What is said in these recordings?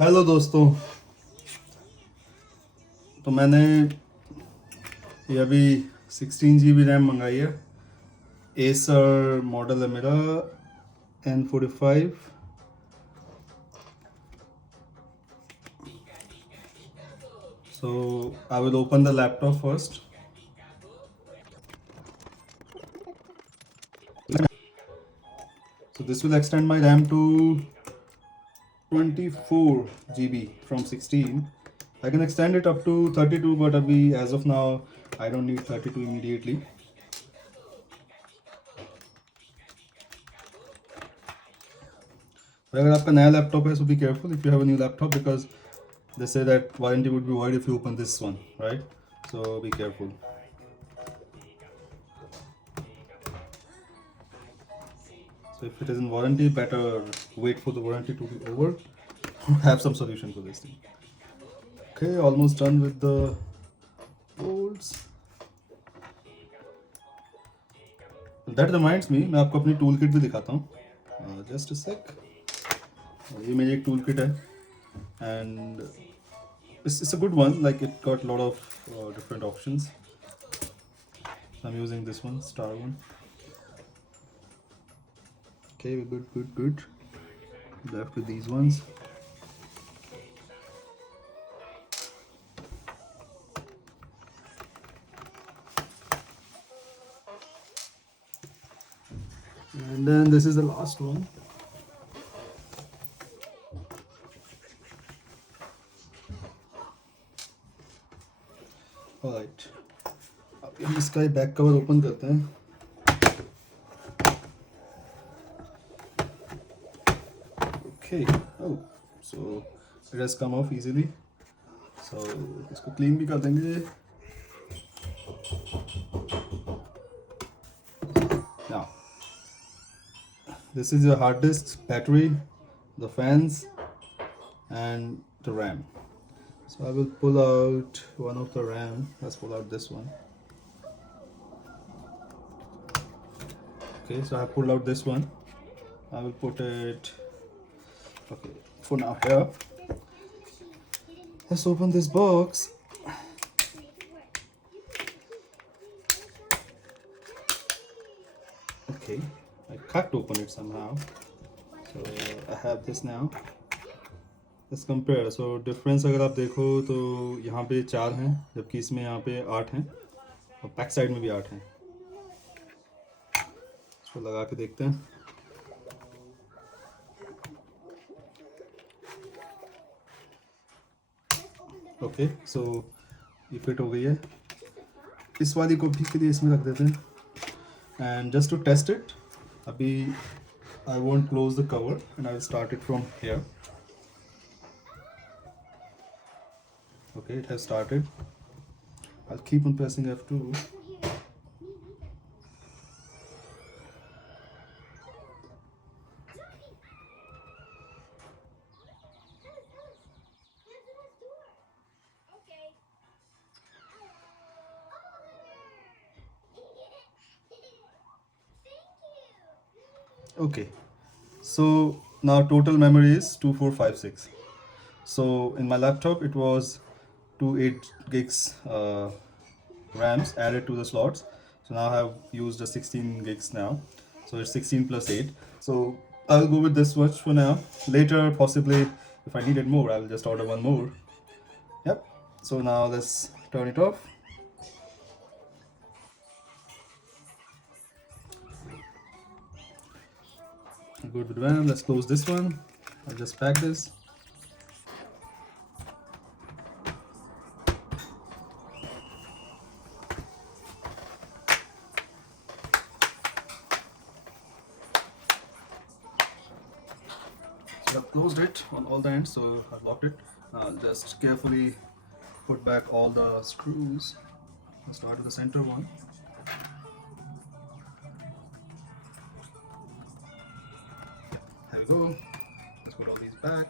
Hello दोस्तों। तो मैंने ये अभी 16 GB रैम मंगाई है। एसर मॉडल है मेरा N45। So I will open the laptop first. So this will extend my RAM to 24 GB from 16. I can extend it up to 32, but abhi as of now I don't need 32 immediately. अगर आपका नया laptop है so be careful if you have a new laptop because they say that warranty would be void if you open this one, right? So be careful. So if it is in warranty, better wait for the warranty to be over. Have some solution for this thing. Okay, almost done with the bolts. That reminds me, मैं आपको अपनी tool kit भी दिखाता हूँ. Just a sec. ये मेरी एक tool kit है and it's a good one. Like it got a lot of different options. I'm using this one, star one. Okay, good. Left with these ones. And then this is the last one. Alright, अब हम इसका back cover open करते हैं. Okay, oh, so it has come off easily. So इसको clean भी कर देंगे. Now, this is your hard disk, battery, the fans, and the RAM. So I will pull out one of the RAM. Let's pull out this one. Okay, so I have pulled out this one. I will put it, okay, for now here. Let's open this box. Okay, I cracked open it somehow. So I have this now. Let's compare. So difference अगर आप देखो तो यहाँ पे 4 हैं जबकि इसमें यहाँ पे 8 हैं और बैक साइड में भी 8 हैं. इसको लगा के देखते हैं. ओके, सो ये फिट हो गई है. इस वाली को भी के लिए इसमें रख देते हैं. And just to test it, अभी I won't close the cover and I will start it from here. Okay, it has started. I'll keep on pressing F2. Okay, so now total memory is 2456. So in my laptop it was 8 gigs RAMs added to the slots. So now I have used a 16 gigs now. So it's 16 plus 8. So I'll go with this much for now. Later, possibly, if I needed more, I'll just order one more. Yep. So now let's turn it off. Good with RAM. Let's close this one. I'll just pack this. I've closed it on all the ends, so I've locked it. I'll just carefully put back all the screws. I'll start with the center one. There we go. Let's put all these back.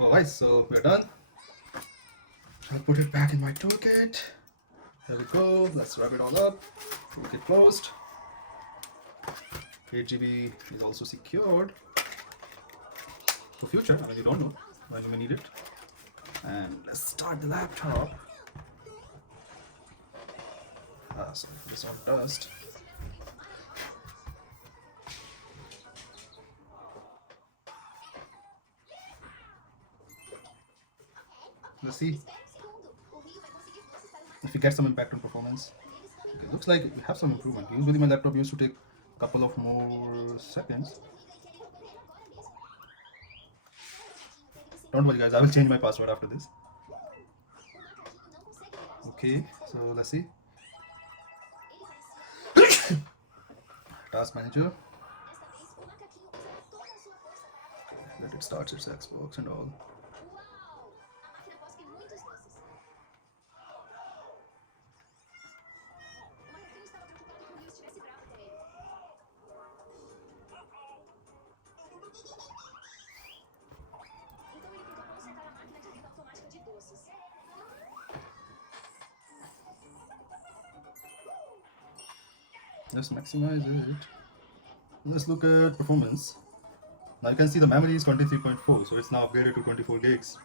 Alright, so we're done. I'll put it back in my toolkit. There we go. Let's wrap it all up. Toolkit closed. 8 GB is also secured for future. I mean, you don't know when you may need it. And let's start the laptop. Sorry for this on dust. Let's see if we get some impact on performance. Okay, looks like we have some improvement. Usually my laptop used to take a couple of more seconds. Don't worry guys, I will change my password after this. Okay, so let's see. Task manager. Let it start its Xbox and all. Let's maximize it. Let's look at performance. Now you can see the memory is 23.4, so it's now upgraded to 24 gigs.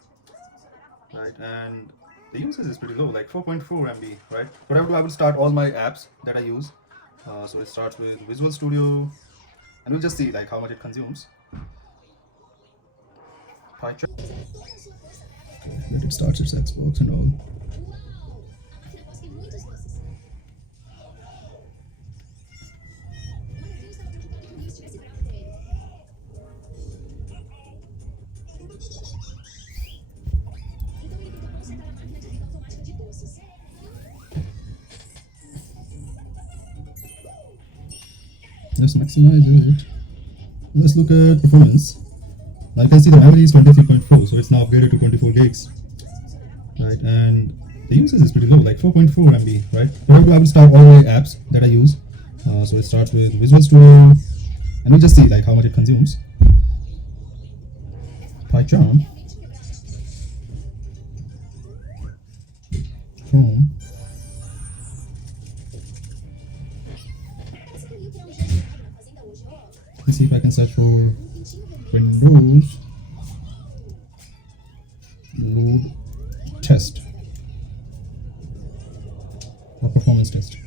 Right, and the usage is pretty low, like 4.4 MB, right? What I will do, I will start all my apps that I use. So it starts with Visual Studio, and we'll just see like how much it consumes. Let it start its Xbox and all. Let's maximize it. Let's look at performance. Now you can see the memory is 23.4, so it's now upgraded to 24 gigs. Right, and the usage is pretty low, like 4.4 MB, right? What I will do, I will start all my apps that I use. So it starts with Visual Studio, and we'll just see like how much it consumes. PyCharm, Chrome. Let's see if I can search for Windows load test or performance test.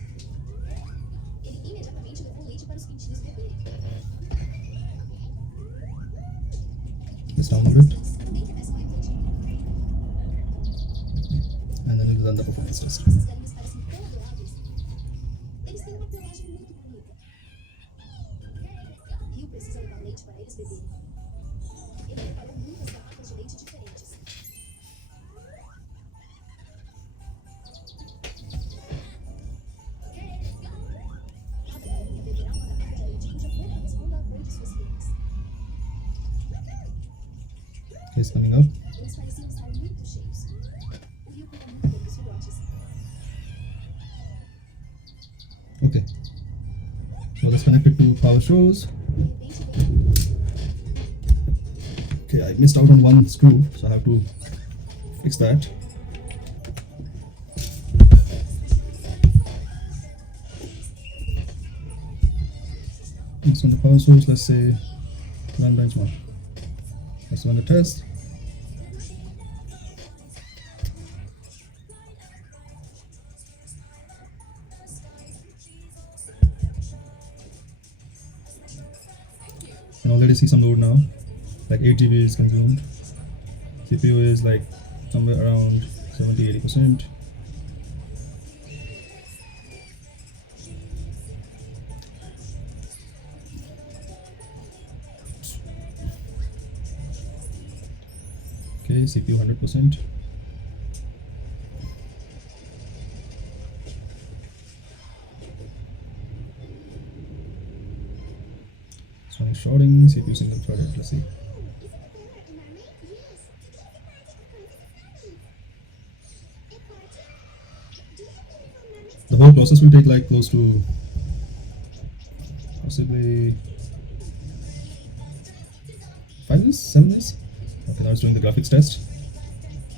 Let's download it and then we'll run the performance test. It's coming up. Okay, so let's connect it to power shows. Okay, I missed out on one screw, so I have to fix that. Next on the power source, let's say run benchmark. Let's run the test. I can already see some load now, like 8 GB is consumed. CPU is like somewhere around 70-80%. Okay, CPU 100%. It's running shorting, CPU single threaded. Let's see. The whole process will take like close to possibly 5 minutes, 7 minutes. Okay, now it's doing the graphics test.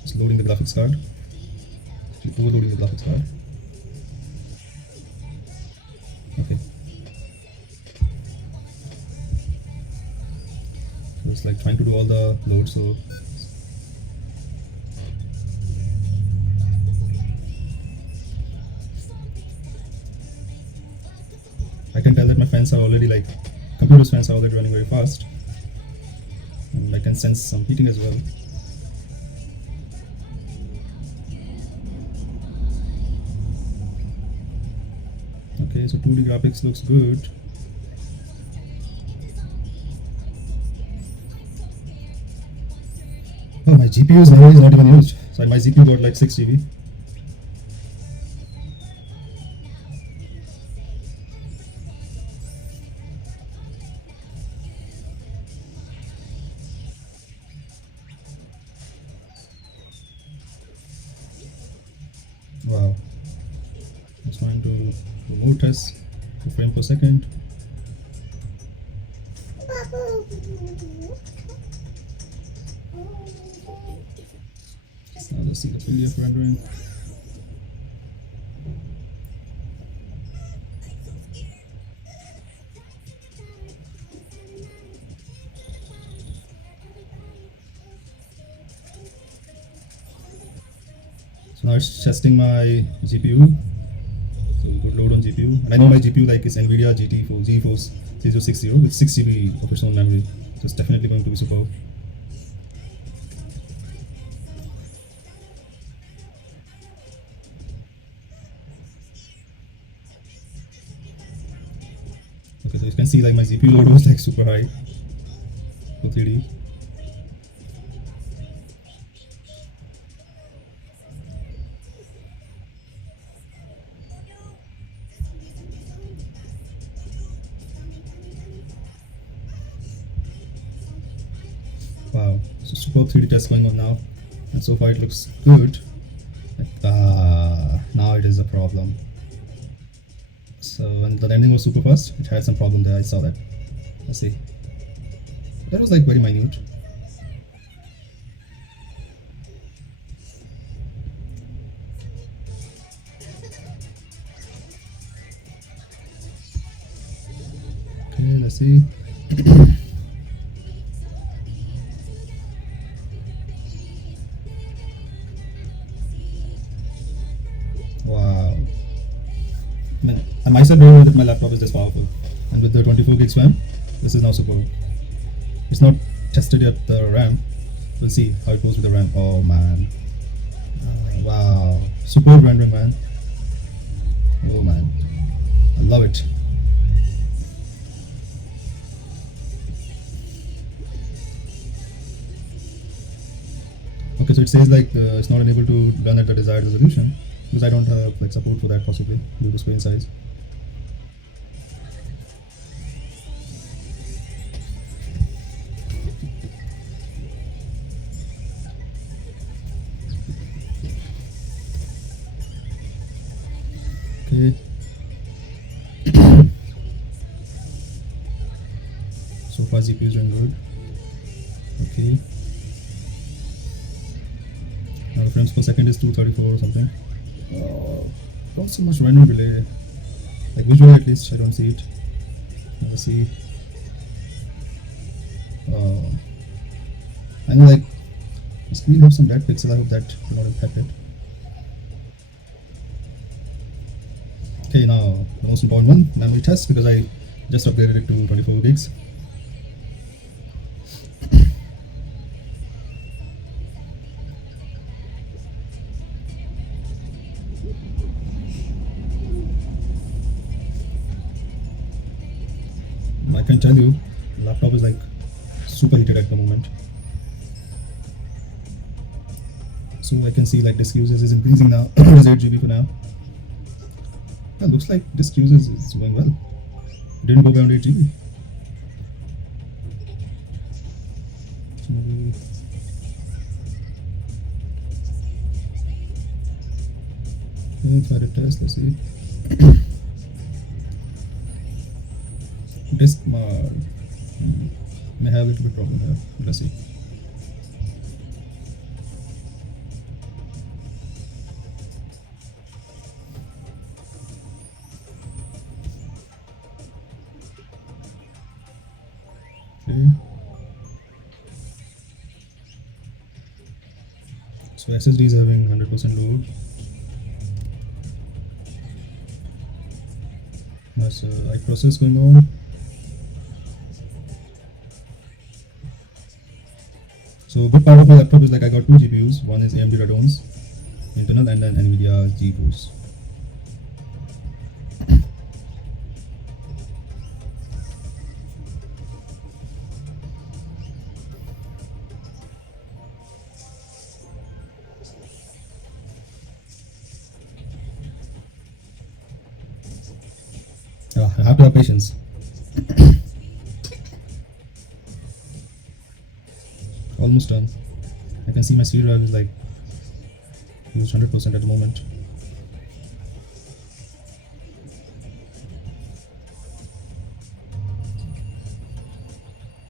It's loading the graphics card. It's overloading the graphics card. Okay. So it's like trying to do all the load, so I can tell that my fans are already like computer's fans are already running very fast, and I can sense some heating as well. Okay, so 2D graphics looks good. Oh, my GPU's memory is not even used. So my GPU got like 6 GB. Wow. Just trying to do more tests, 2 frames per second. Now let's see the PDF rendering. So now it's testing my GPU. So good load on GPU. And I know my GPU like is NVIDIA GeForce 3060 with 6 GB of its own memory. So it's definitely going to be superb. Okay, so you can see like my GPU load was like super high for 3D. Wow, so super 3D test going on now, and so far it looks good. Now it is a problem. So when the landing was super fast, it had some problem there. I saw that. Let's see. That was like very minute. Okay, let's see. Wow. I myself don't know that my laptop is this powerful. And with the 24 gigs RAM, this is now superb. It's not tested yet the RAM. We'll see how it goes with the RAM. Oh man. Wow. Superb rendering, man. Oh man. I love it. Okay, so it says like it's not able to run at the desired resolution because I don't have like support for that possibly due to screen size. Okay. So far GPU is doing good. Okay. Now the frames per second is 234 or something. Not so much random delay. Like visually at least I don't see it. Let's see. I know like the screen have some dead pixel. I hope that will not impact it. Okay, now the most important one, memory test, because I just upgraded it to 24 gigs. I can tell you, the laptop is like super heated at the moment. So I can see like disk usage is increasing now. It is 8 GB for now. Yeah, looks like disk usage is going well. It didn't go beyond 8 GB. So maybe okay, try to test. Let's see. Disk may have a little bit problem here. Let's see. Okay. So SSD is having 100% load. Nice light process going on. So good part of my laptop is like I got two GPUs. One is AMD Radeon's internal and then NVIDIA GeForce. I have to have patience. Almost done. I can see my C drive is like used 100% at the moment.